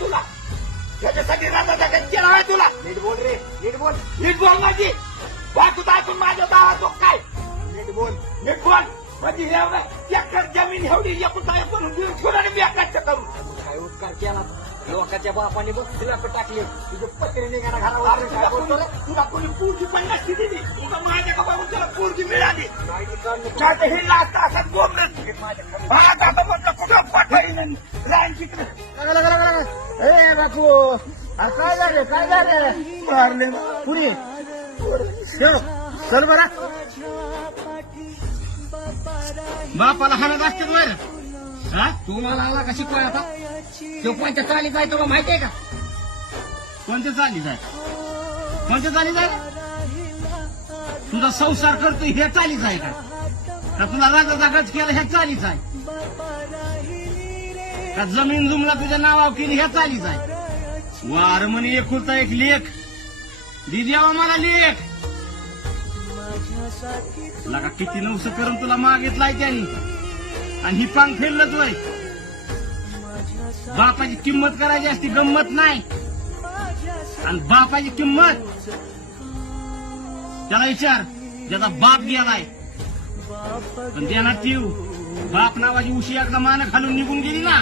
तुला त्याच्यासाठी राजा केला आहे तुला नीट बोल रे, नीट बोल, नीट बोल माझी बायकोचा ऐकून माझ्या दावा तो काय नीट बोल. नीट बोल म्हणजे एवढं एकर जमीन एवढी एकुलता एक करून देऊन ठेवला मी कष्ट करून काय उपकार केला लोकांच्या बापाने बघ तुला टाकले तुझे पत्रे निघाला घरावर अरे काय बोलतो रे? तुला कोणी पोरगी पण नसती दिली तुला माझ्या का बघून त्याला पोरगी मिळाली काय ते काढलं? काय ते हे लास्ट असं बोंबलं मला का म्हटलं कुठं पठाईन रान तिकडे ए बापू, अरे काय झालं, काय झालं? मारले पुरी ठेव, चल बरा. बापाला हाणत असते वर हा तू मला आला का शिकवाय आता तो कोणत्या चालीत आहे तुला माहिती आहे का? कोणत्या चालीत आहे? कोणत्या चालीत आहे? तुझा संसार करतो हे चालीच आहे का? का तुला राजा गज केला ह्या चालीच आहे का? जमीन जुमला तुझ्या नावावर केली ह्या चालीच आहे? वार म्हणे एकुलता एक लेख दिद्यावा मला लेख लगा किती नवस करून तुला मागितलाय त्याने आणि ही पांग फेरलंच वय. बापाची किंमत करायची असती गंमत नाही आणि बापाची किंमत त्याला विचार ज्याचा बाप गेलाय पण त्यांना ठेव बाप नावाची उशी एकदा मान खालून निघून गेली ना